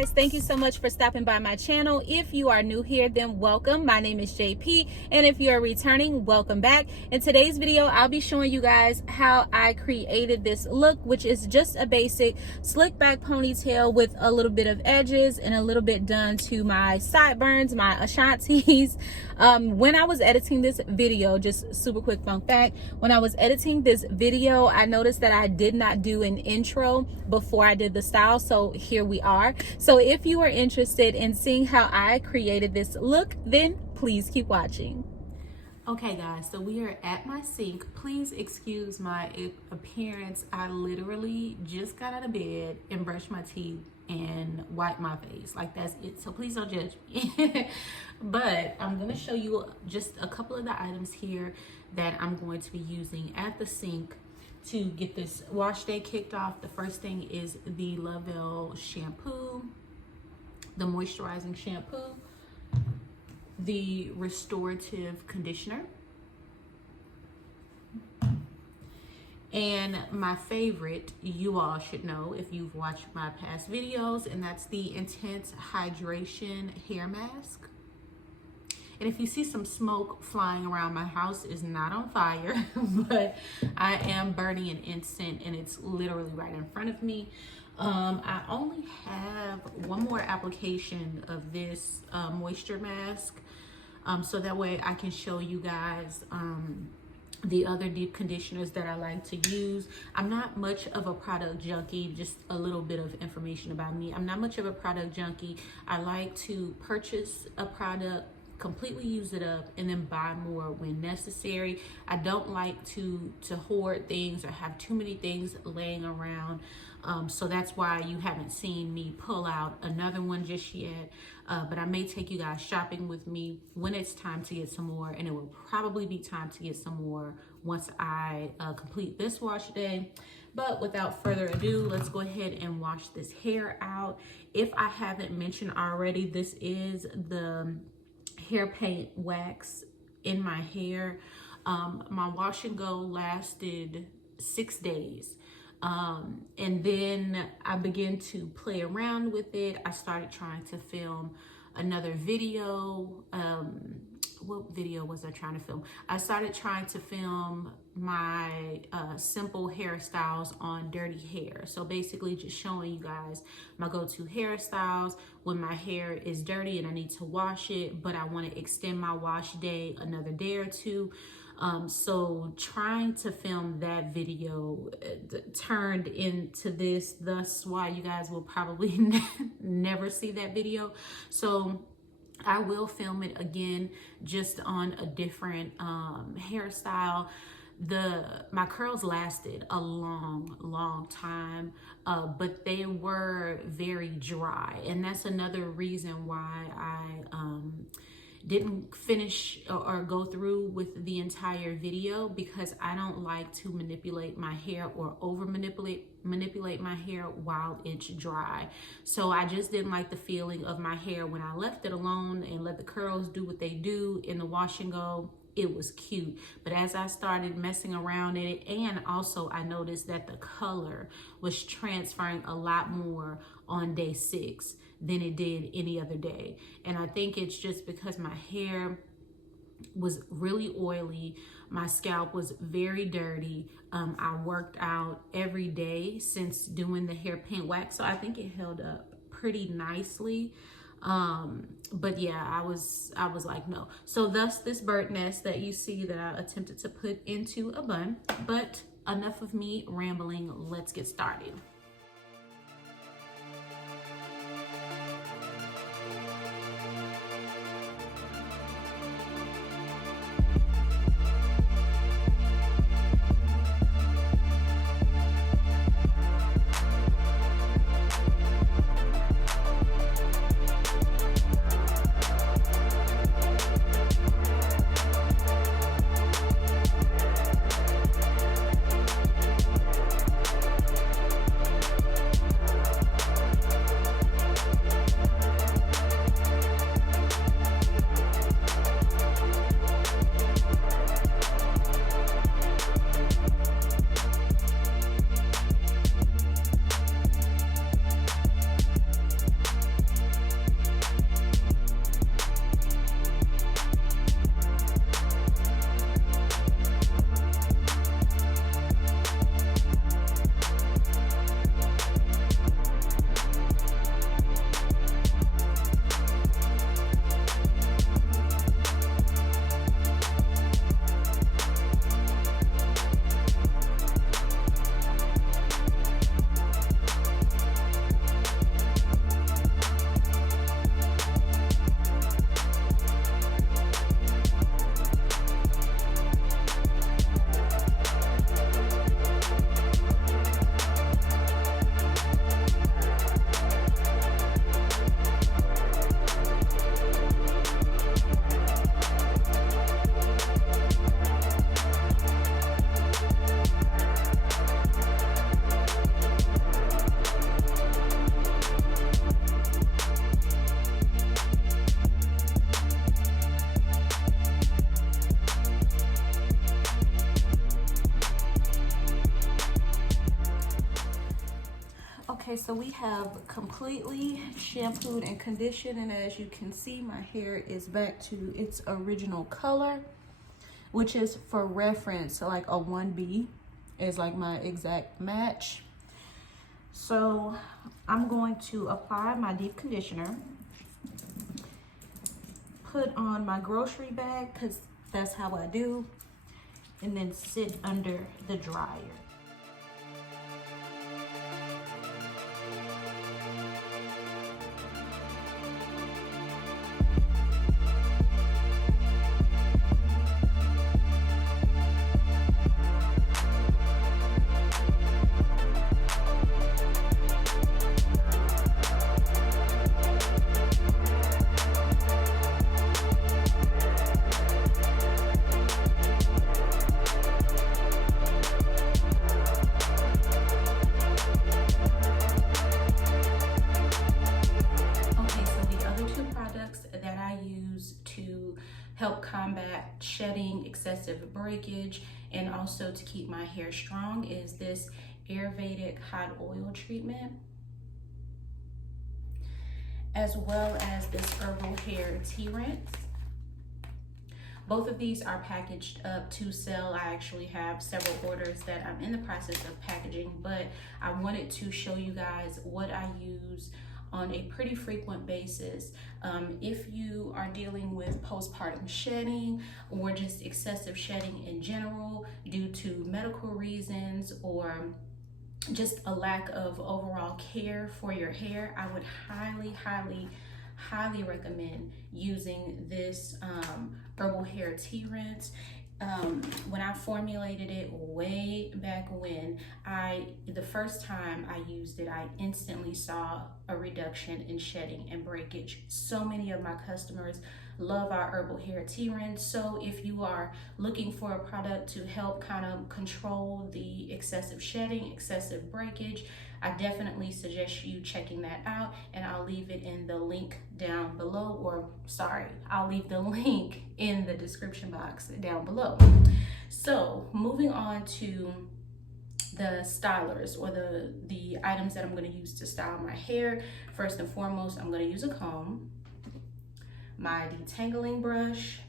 guys, thank you so much for stopping by my channel. If you are new here, then welcome. My name is JP, and if you are returning, welcome back. In today's video, I'll be showing you guys how I created this look, which is just a basic slick back ponytail with a little bit of edges and a little bit done to my sideburns, my Ashantis. When I was editing this video, just super quick fun fact, when I was editing this video, I noticed that I did not do an intro before I did the style, so here we are. So if you are interested in seeing how I created this look, then please keep watching. Okay guys, so we are at my sink. Please excuse my appearance. I literally just got out of bed and brushed my teeth and wiped my face. Like, that's it. So please don't judge me. But I'm gonna show you just a couple of the items here that I'm going to be using at the sink to get this wash day kicked off. The first thing is the Elle shampoo, the moisturizing shampoo, the restorative conditioner, and my favorite, you all should know if you've watched my past videos, and that's the Intense Hydration Hair Mask. And if you see some smoke flying around, my house is not on fire, but I am burning an incense and it's literally right in front of me. I only have one more application of this moisture mask, so that way I can show you guys the other deep conditioners that I like to use. I'm not much of a product junkie. Just a little bit of information about me. I'm not much of a product junkie. I like to purchase a product, completely use it up, and then buy more when necessary. I don't like to hoard things or have too many things laying around. So that's why you haven't seen me pull out another one just yet. But I may take you guys shopping with me when it's time to get some more, and it will probably be time to get some more once I complete this wash day. But without further ado, let's go ahead and wash this hair out. If I haven't mentioned already, this is the hair paint wax in my hair. My wash and go lasted 6 days. And then I began to play around with it. I started trying to film another video. What video was I trying to film? I started trying to film my simple hairstyles on dirty hair. So basically just showing you guys my go-to hairstyles when my hair is dirty and I need to wash it, but I want to extend my wash day another day or two. So trying to film that video turned into this, thus why you guys will probably never see that video. So I will film it again, just on a different hairstyle. My curls lasted a long time, but they were very dry, and that's another reason why I didn't finish or go through with the entire video, because I don't like to manipulate my hair or over manipulate my hair while it's dry. So I just didn't like the feeling of my hair when I left it alone and let the curls do what they do in the wash and go. It was cute, but as I started messing around in it, and also I noticed that the color was transferring a lot more on day 6 than it did any other day. And I think it's just because my hair was really oily, my scalp was very dirty. I worked out every day since doing the hair paint wax, so I think it held up pretty nicely. But yeah, I was like, no. So thus this bird nest that you see that I attempted to put into a bun. But enough of me rambling, let's get started. Okay, so we have completely shampooed and conditioned, and as you can see, my hair is back to its original color, which is, for reference, like a 1B is like my exact match. So I'm going to apply my deep conditioner, put on my grocery bag, because that's how I do, and then sit under the dryer. Help combat shedding, excessive breakage, and also to keep my hair strong is this Ayurvedic hot oil treatment, as well as this herbal hair tea rinse. Both of these are packaged up to sell. I actually have several orders that I'm in the process of packaging, but I wanted to show you guys what I use on a pretty frequent basis. If you are dealing with postpartum shedding or just excessive shedding in general due to medical reasons or just a lack of overall care for your hair, I would highly recommend using this herbal hair tea rinse. When I formulated it way back when, the first time I used it, I instantly saw a reduction in shedding and breakage. So many of my customers love our herbal hair tea rinse. So if you are looking for a product to help kind of control the excessive shedding, excessive breakage, I definitely suggest you checking that out, and I'll leave it in the link down below, or sorry, I'll leave the link in the description box down below. So moving on to the stylers, or the items that I'm going to use to style my hair. First and foremost, I'm going to use a comb, my detangling brush,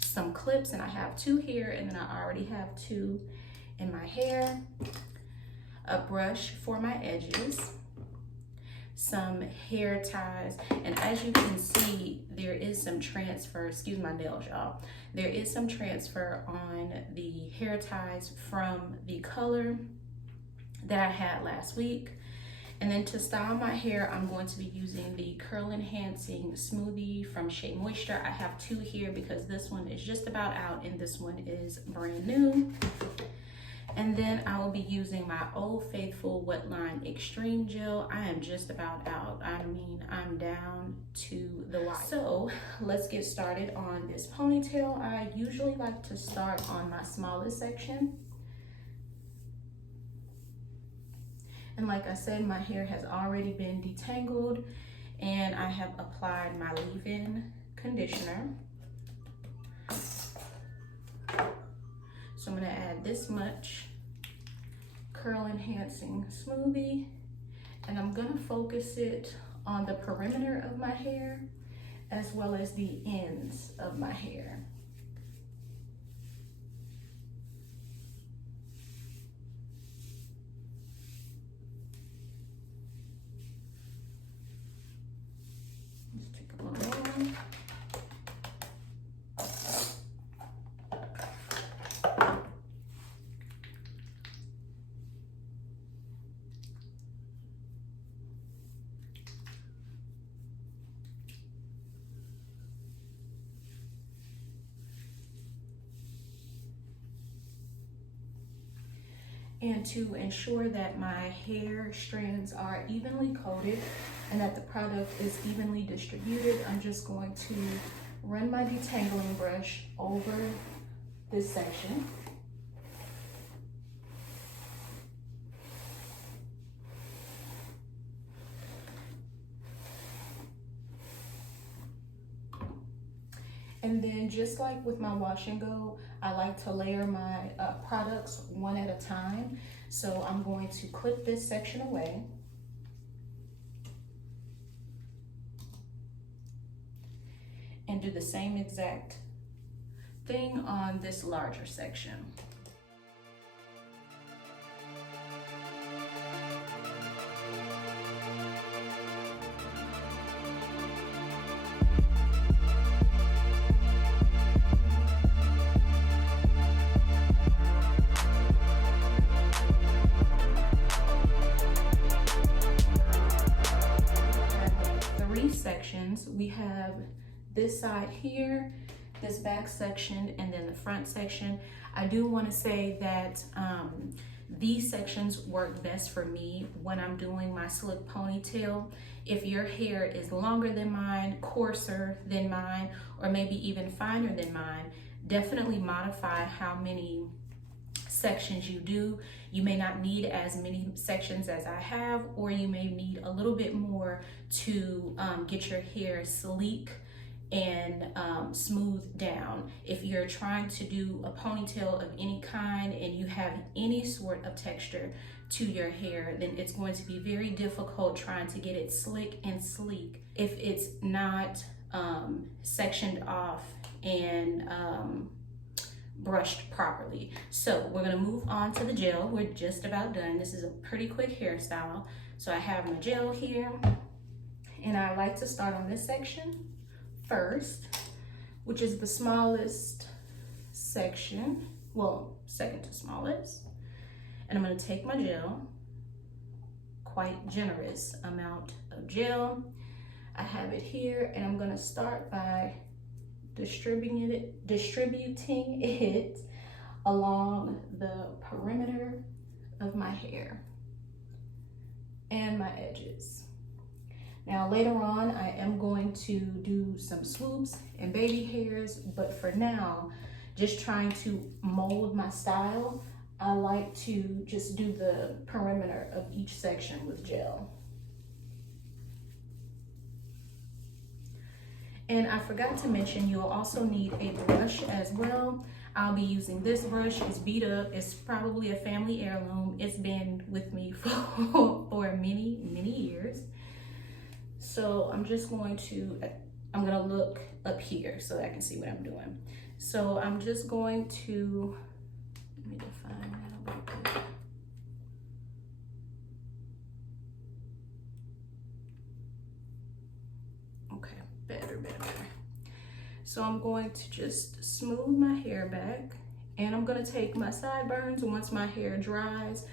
some clips, and I have 2 here, and then I already have 2 in my hair, a brush for my edges, some hair ties, and as you can see, there is some transfer, excuse my nails, y'all. There is some transfer on the hair ties from the color that I had last week. And then to style my hair, I'm going to be using the Curl Enhancing Smoothie from Shea Moisture. I have 2 here because this one is just about out and this one is brand new. And then I will be using my Old Faithful Wetline Extreme Gel. I am just about out. I mean, I'm down to the wire. So let's get started on this ponytail. I usually like to start on my smallest section. And like I said, my hair has already been detangled and I have applied my leave-in conditioner. So I'm gonna add this much Curl Enhancing Smoothie, and I'm gonna focus it on the perimeter of my hair as well as the ends of my hair. Let's take a little more. And to ensure that my hair strands are evenly coated and that the product is evenly distributed, I'm just going to run my detangling brush over this section. And then just like with my wash and go, I like to layer my products one at a time. So I'm going to clip this section away. And do the same exact thing on this larger section. Sections. We have this side here, this back section, and then the front section. I do want to say that these sections work best for me when I'm doing my slick ponytail. If your hair is longer than mine, coarser than mine, or maybe even finer than mine, definitely modify how many sections you do. You may not need as many sections as I have, or you may need a little bit more to get your hair sleek and smooth down. If you're trying to do a ponytail of any kind and you have any sort of texture to your hair, then it's going to be very difficult trying to get it slick and sleek if it's not sectioned off and brushed properly. So we're gonna move on to the gel. We're just about done. This is a pretty quick hairstyle. So I have my gel here, and I like to start on this section first, which is the smallest section, well, second to smallest. And I'm gonna take my gel, quite generous amount of gel. I have it here, and I'm gonna start by distributing it along the perimeter of my hair and my edges. Now later on, I am going to do some swoops and baby hairs, but for now, just trying to mold my style, I like to just do the perimeter of each section with gel. And I forgot to mention, you'll also need a brush as well. I'll be using this brush. It's beat up. It's probably a family heirloom. It's been with me for many, many years. So I'm just going to, I'm gonna look up here so that I can see what I'm doing. So I'm just going to, let me define that a little bit. Okay, better. So I'm going to just smooth my hair back, and I'm gonna take my sideburns. Once my hair dries,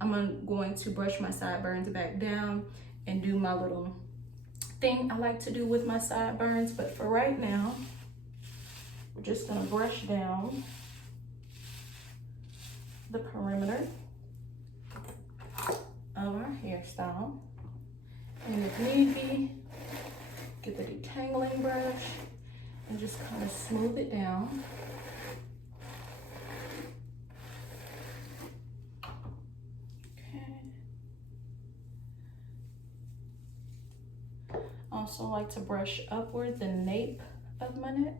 I'm going to brush my sideburns back down and do my little thing I like to do with my sideburns. But for right now, we're just gonna brush down the perimeter of our hairstyle. And if need be, get the detangling brush and just kind of smooth it down. Okay. Also like to brush upward the nape of my neck.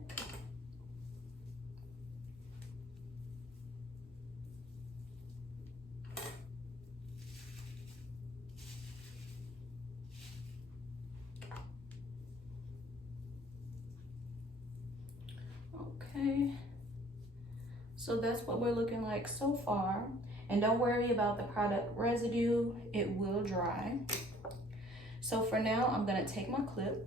Okay, so that's what we're looking like so far. And don't worry about the product residue, it will dry. So for now, I'm gonna take my clip.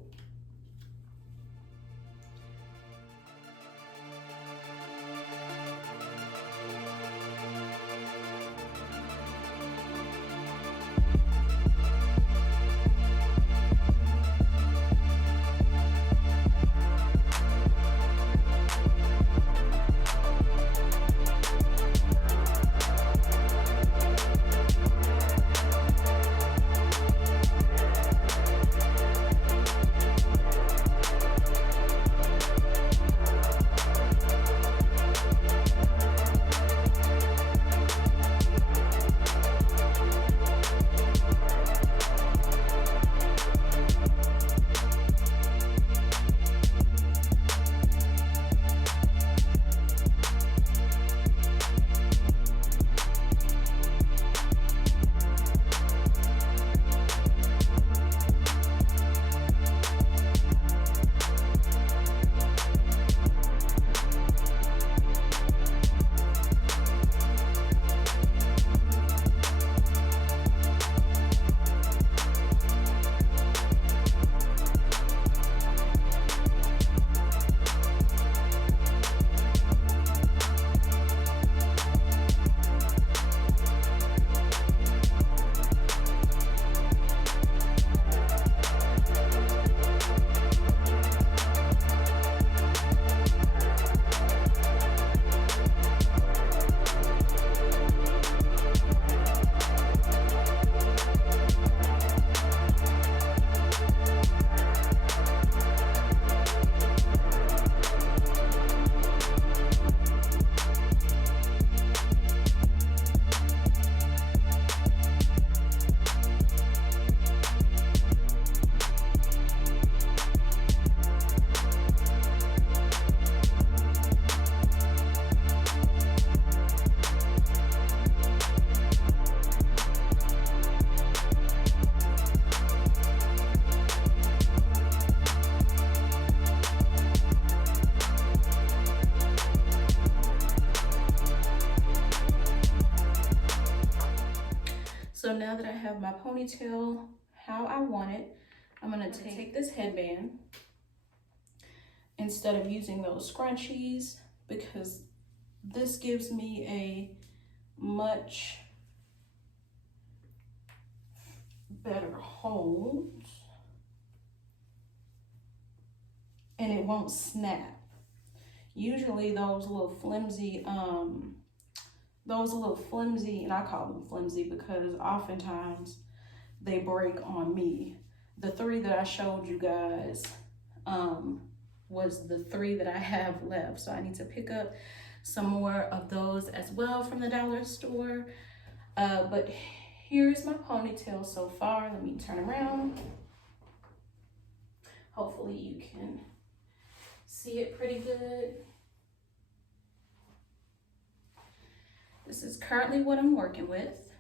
now that I have my ponytail how I want it, I'm gonna take this headband instead of using those scrunchies, because this gives me a much better hold and it won't snap. Usually those little flimsy, and I call them flimsy because oftentimes they break on me. The 3 that I showed you guys was the 3 that I have left. So I need to pick up some more of those as well from the dollar store. But here's my ponytail so far. Let me turn around. Hopefully you can see it pretty good. This is currently what I'm working with.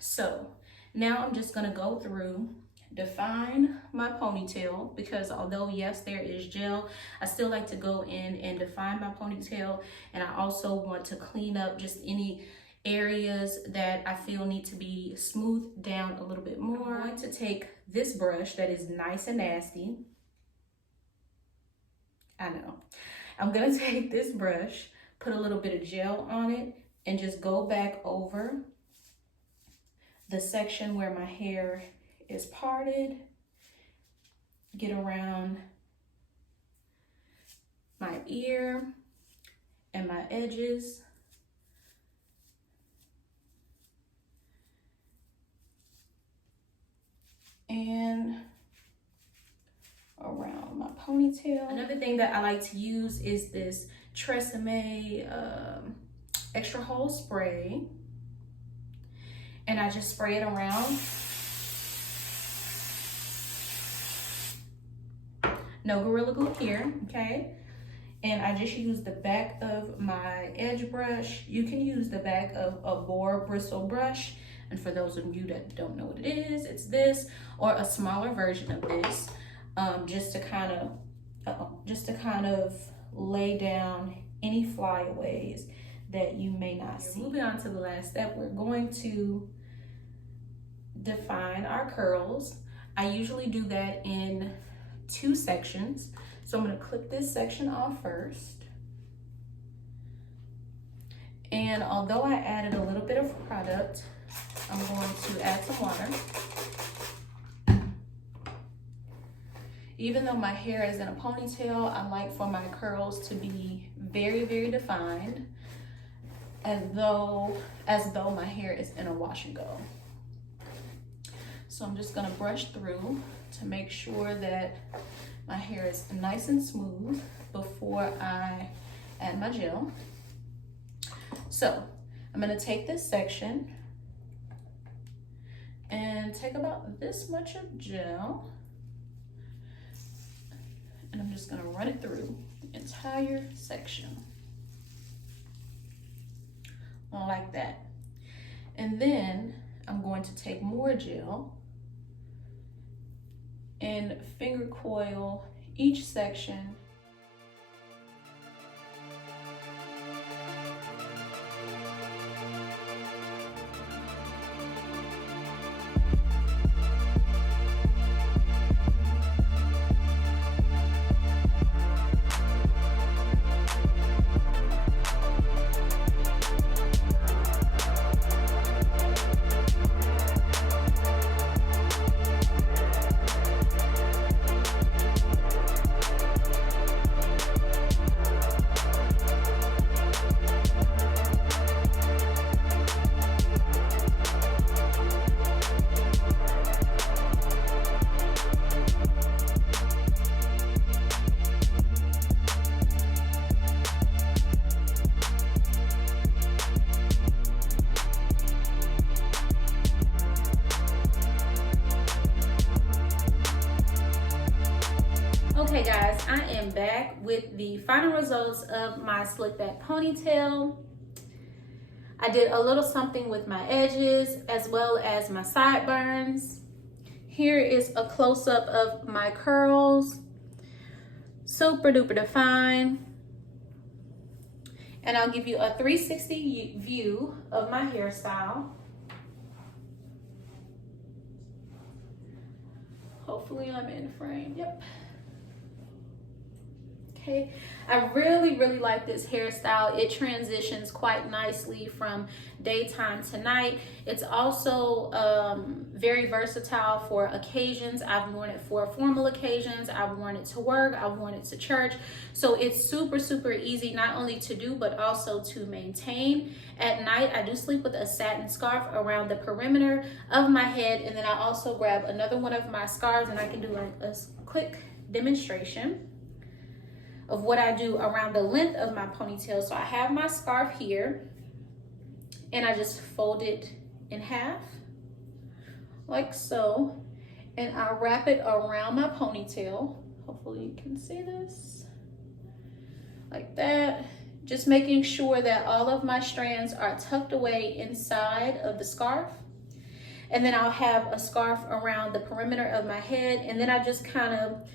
So now I'm just gonna go through, define my ponytail, because although yes, there is gel, I still like to go in and define my ponytail. And I also want to clean up just any areas that I feel need to be smoothed down a little bit more. I'm going to take this brush that is nice and nasty. I know. I'm gonna take this brush, put a little bit of gel on it, and just go back over the section where my hair is parted, get around my ear and my edges. And around my ponytail. Another thing that I like to use is this Tresemme extra hold spray, and I just spray it around. No Gorilla Glue here, okay? And I just use the back of my edge brush. You can use the back of a boar bristle brush, and for those of you that don't know what it is, it's this, or a smaller version of this, just to kind of lay down any flyaways that you may not see. Moving on to the last step, we're going to define our curls. I usually do that in 2 sections. So I'm going to clip this section off first. And although I added a little bit of product, I'm going to add some water. Even though my hair is in a ponytail, I like for my curls to be very, very defined, as though my hair is in a wash and go. So I'm just gonna brush through to make sure that my hair is nice and smooth before I add my gel. So I'm gonna take this section and take about this much of gel, and I'm just gonna run it through the entire section. Like that. And then I'm going to take more gel and finger coil each section. Okay guys, I am back with the final results of my slick back ponytail. I did a little something with my edges as well as my sideburns. Here is a close-up of my curls. Super duper defined. And I'll give you a 360 view of my hairstyle. Hopefully I'm in frame. Yep. Okay, I really like this hairstyle. It transitions quite nicely from daytime to night. It's also very versatile for occasions. I've worn it for formal occasions. I've worn it to work. I've worn it to church. So it's super easy not only to do but also to maintain. At night, I do sleep with a satin scarf around the perimeter of my head, and then I also grab another one of my scarves, and I can do like a quick demonstration of what I do around the length of my ponytail. So I have my scarf here, and I just fold it in half, like so, and I wrap it around my ponytail. Hopefully you can see this, like that. Just making sure that all of my strands are tucked away inside of the scarf. And then I'll have a scarf around the perimeter of my head, and then I just kind of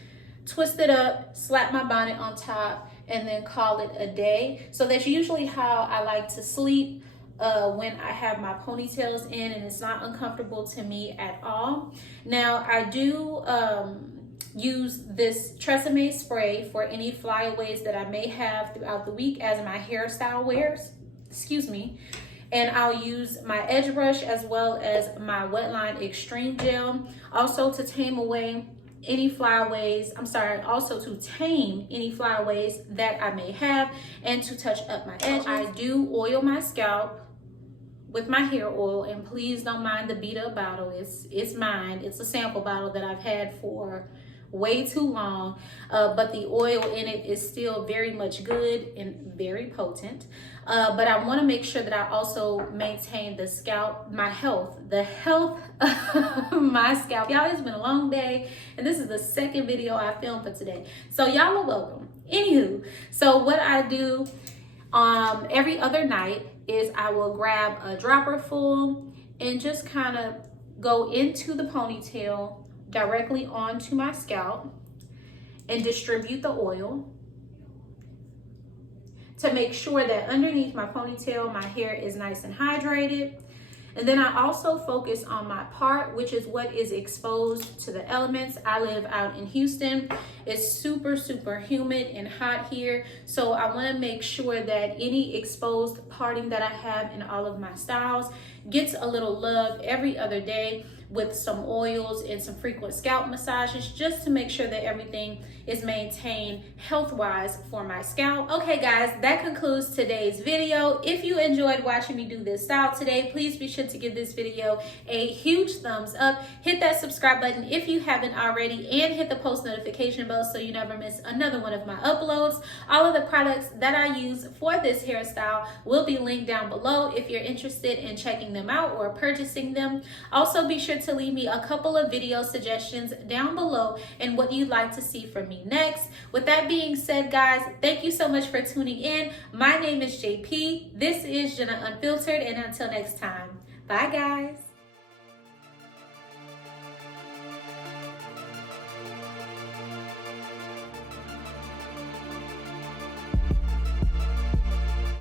twist it up, slap my bonnet on top, and then call it a day. So that's usually how I like to sleep when I have my ponytails in, and it's not uncomfortable to me at all. Now I do use this Tresemme spray for any flyaways that I may have throughout the week as my hairstyle wears, excuse me. And I'll use my edge brush as well as my Wetline Extreme Gel, also to tame away any flyaways, also to tame any flyaways that I may have, and to touch up my edges. I do oil my scalp with my hair oil, and please don't mind the beat up bottle. It's mine. It's a sample bottle that I've had for way too long, but the oil in it is still very much good and very potent. But I want to make sure that I also maintain the scalp, the health of my scalp. Y'all, it's been a long day, and this is the second video I filmed for today, so y'all are welcome. Anywho, so what I do every other night is I will grab a dropper full and just kind of go into the ponytail directly onto my scalp and distribute the oil to make sure that underneath my ponytail, my hair is nice and hydrated. And then I also focus on my part, which is what is exposed to the elements. I live out in Houston. It's super humid and hot here. So I want to make sure that any exposed parting that I have in all of my styles gets a little love every other day, with some oils and some frequent scalp massages, just to make sure that everything is maintained health-wise for my scalp. Okay guys, that concludes today's video. If you enjoyed watching me do this style today, please be sure to give this video a huge thumbs up. Hit that subscribe button if you haven't already, and hit the post notification bell so you never miss another one of my uploads. All of the products that I use for this hairstyle will be linked down below if you're interested in checking them out or purchasing them. Also, be sure to leave me a couple of video suggestions down below and what you'd like to see from me next. With that being said, guys, thank you so much for tuning in. My name is JP. This is Jenna Unfiltered, and until next time, bye guys.